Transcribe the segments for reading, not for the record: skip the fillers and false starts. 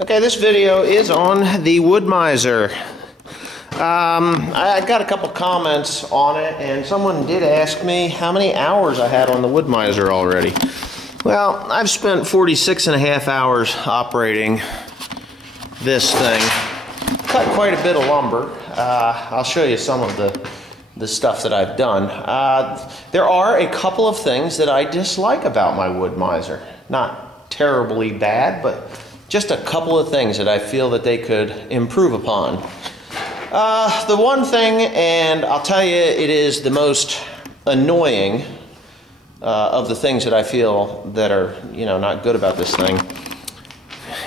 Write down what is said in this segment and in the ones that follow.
Okay, this video is on the Wood-Mizer. I got a couple comments on it, and someone did ask me how many hours I had on the Wood-Mizer already. Well, I've spent 46.5 hours operating this thing. Cut quite a bit of lumber. I'll show you some of the stuff that I've done. There are a couple of things that I dislike about my Wood-Mizer. Not terribly bad, but just a couple of things that I feel that they could improve upon. The one thing, and I'll tell you it is the most annoying of the things that I feel that are, not good about this thing,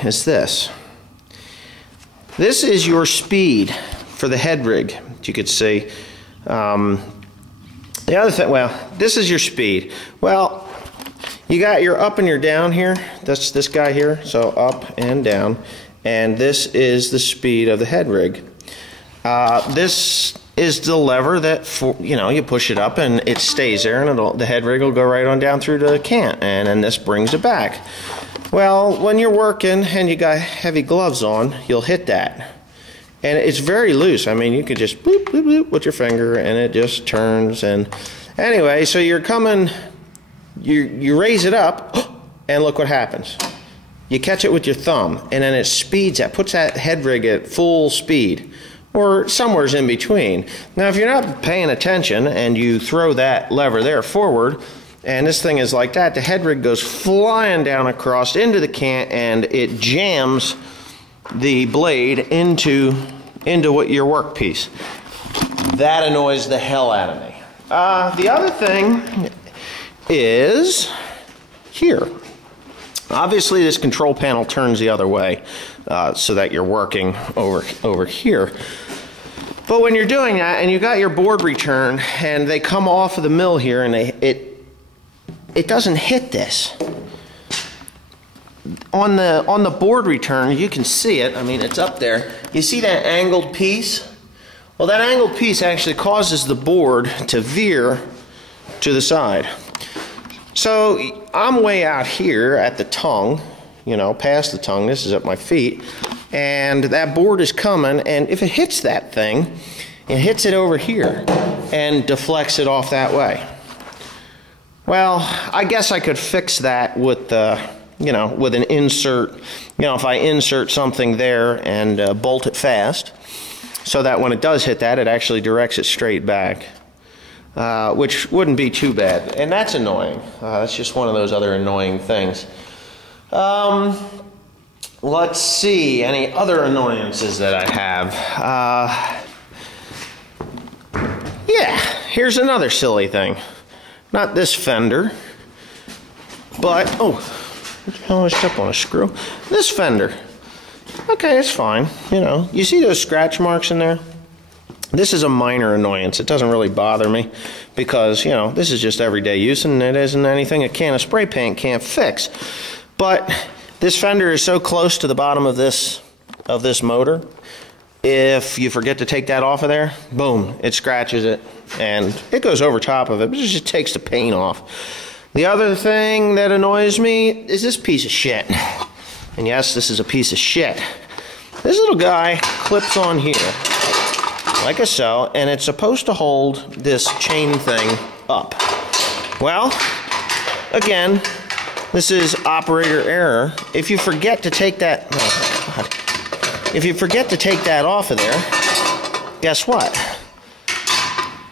is this. This is your speed for the head rig, as you could see. The other thing, well, this is your speed. Well, you got your up and your down here. That's this guy here, so up and down. And this is the speed of the head rig. This is the lever that, you push it up and it stays there, and the head rig will go right on down through the cant, and then this brings it back. Well, when you're working and you got heavy gloves on, you'll hit that. And it's very loose. I mean, you can just bloop, bloop, bloop with your finger and it just turns. And anyway, so you're coming, you raise it up, and look what happens. You catch it with your thumb, and then it speeds that, puts that head rig at full speed, or somewhere's in between. Now, if you're not paying attention and you throw that lever there forward, and this thing is like that, the head rig goes flying down across into the cant, and it jams the blade into what your workpiece. That annoys the hell out of me. The other thing is here. Obviously, this control panel turns the other way so that you're working over here. But when you're doing that and you got your board return and they come off of the mill here and it doesn't hit this. On the board return, you can see it. I mean, it's up there. You see that angled piece? Well, that angled piece actually causes the board to veer to the side. So I'm way out here at the tongue, past the tongue. This is at my feet. And that board is coming, and if it hits that thing, it hits it over here and deflects it off that way. Well, I guess I could fix that with with an insert, if I insert something there and bolt it fast, so that when it does hit that, it actually directs it straight back. Which wouldn't be too bad, and that's annoying. That's just one of those other annoying things. Let's see, any other annoyances that I have. Yeah, here's another silly thing. Not this fender, but, oh, what the hell, I stepped on a screw. This fender. Okay, it's fine, You see those scratch marks in there? This is a minor annoyance. It doesn't really bother me because, this is just everyday use, and it isn't anything a can of spray paint can't fix. But this fender is so close to the bottom of this motor, if you forget to take that off of there, boom, it scratches it, and it goes over top of it, but it just takes the paint off. The other thing that annoys me is this piece of shit. And yes, this is a piece of shit. This little guy clips on here, like so, and it's supposed to hold this chain thing up. Well, again, this is operator error. If you forget to take that, oh God, if you forget to take that off of there, guess what?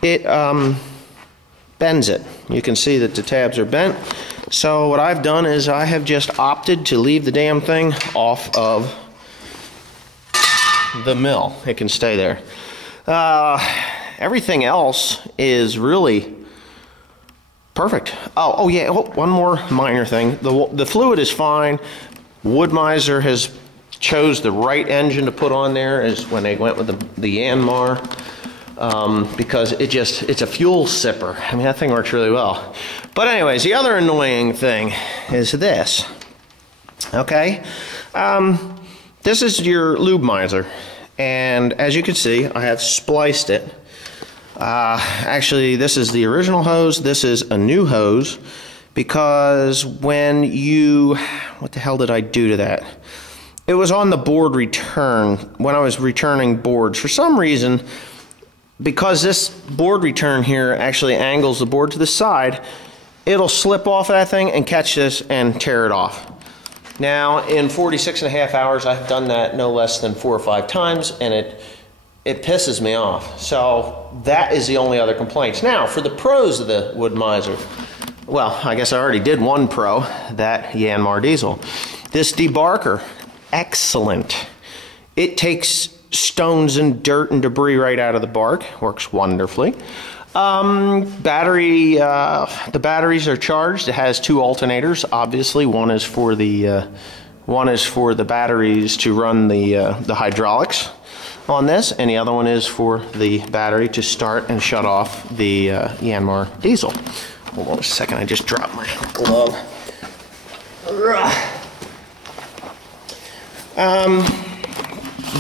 It bends it. You can see that the tabs are bent. So what I've done is I have just opted to leave the damn thing off of the mill. It can stay there. Everything else is really perfect. Oh yeah, one more minor thing. The fluid is fine. Wood-Mizer has chose the right engine to put on there is when they went with the Yanmar, because it's a fuel sipper. I mean, that thing works really well. But anyways, the other annoying thing is this. Okay, this is your lube mizer. And as you can see, I have spliced it. Actually, this is the original hose. This is a new hose because when you... What the hell did I do to that? it was on the board return when I was returning boards. For some reason, because this board return here actually angles the board to the side, it'll slip off of that thing and catch this and tear it off. Now, in 46.5 hours, I've done that no less than 4 or 5 times, and it pisses me off. So that is the only other complaints. Now, for the pros of the Wood-Mizer, well, I guess I already did one pro, that Yanmar diesel. This debarker, excellent. It takes stones and dirt and debris right out of the bark. Works wonderfully. The batteries are charged. It has 2 alternators. Obviously, one is for the batteries to run the hydraulics on this, and the other one is for the battery to start and shut off the Yanmar diesel. Hold on a second, I just dropped my glove.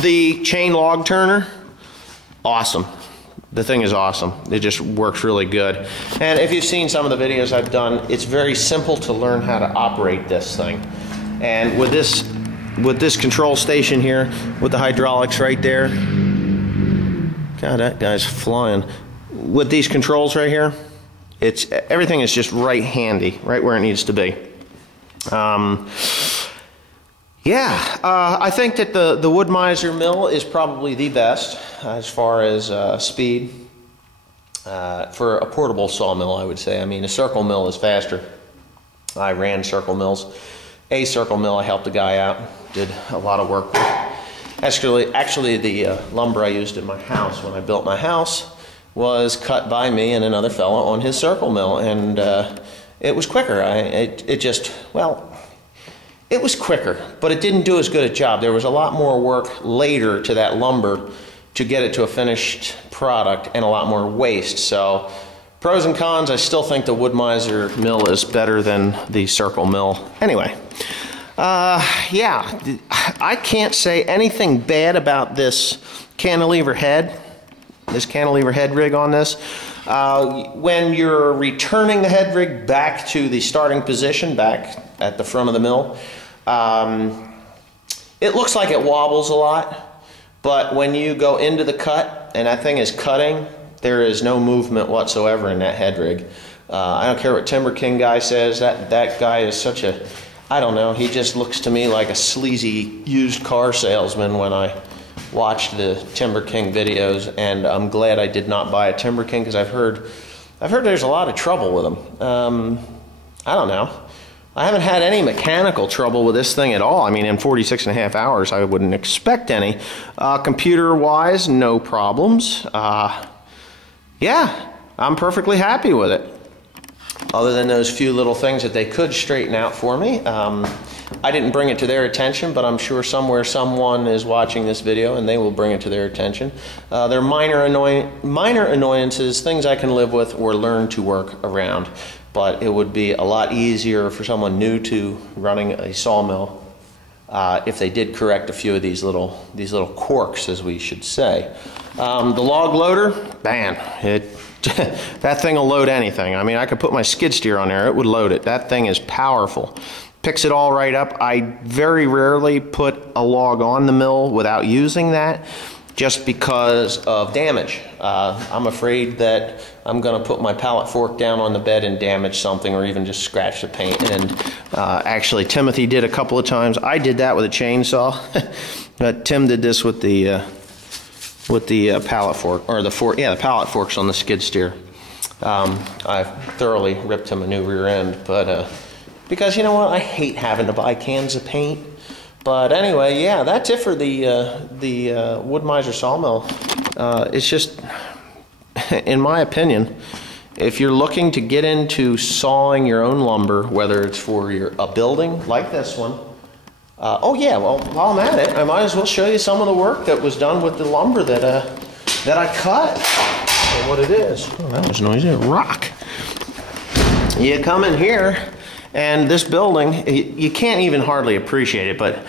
The chain log turner, awesome. The thing is awesome. It just works really good. And if you've seen some of the videos I've done, it's very simple to learn how to operate this thing. And with this control station here, with the hydraulics right there, God, that guy's flying. With these controls right here, everything is just right handy, right where it needs to be. I think that the Wood-Mizer mill is probably the best as far as speed for a portable sawmill, I would say. I mean, a circle mill is faster. I ran circle mills. A circle mill, I helped a guy out, did a lot of work with. Actually, the lumber I used in my house when I built my house was cut by me and another fellow on his circle mill, and it was quicker. It was quicker, but it didn't do as good a job. There was a lot more work later to that lumber to get it to a finished product, and a lot more waste. So, pros and cons, I still think the Wood-Mizer mill is better than the circle mill. Anyway, I can't say anything bad about this cantilever head rig on this. When you're returning the head rig back to the starting position, back at the front of the mill, it looks like it wobbles a lot, but when you go into the cut and that thing is cutting, there is no movement whatsoever in that head rig. I don't care what Timber King guy says, that guy is such a, I don't know, he just looks to me like a sleazy used car salesman when I watched the Timber King videos, and I'm glad I did not buy a Timber King, because I've heard there's a lot of trouble with them. I don't know. I haven't had any mechanical trouble with this thing at all. I mean, in 46.5 hours, I wouldn't expect any. Computer-wise, no problems. Yeah, I'm perfectly happy with it. Other than those few little things that they could straighten out for me. I didn't bring it to their attention, but I'm sure somewhere someone is watching this video and they will bring it to their attention. They're minor annoyances, things I can live with or learn to work around. But it would be a lot easier for someone new to running a sawmill if they did correct a few of these little quirks, as we should say. The log loader, man, that thing will load anything. I mean, I could put my skid steer on there, it would load it. That thing is powerful. Picks it all right up. I very rarely put a log on the mill without using that, just because of damage. I'm afraid that I'm going to put my pallet fork down on the bed and damage something, or even just scratch the paint. And actually, Timothy did a couple of times. I did that with a chainsaw, but Tim did this with the pallet fork, or the pallet forks on the skid steer. I thoroughly ripped him a new rear end, but because you know what, I hate having to buy cans of paint. But anyway, yeah, that's it for the Wood-Mizer sawmill. It's just, in my opinion, if you're looking to get into sawing your own lumber, whether it's for a building like this one, oh yeah, well, while I'm at it, I might as well show you some of the work that was done with the lumber that I cut, and what it is. Oh, that was noisy. A rock. You come in here, and this building, you can't even hardly appreciate it, but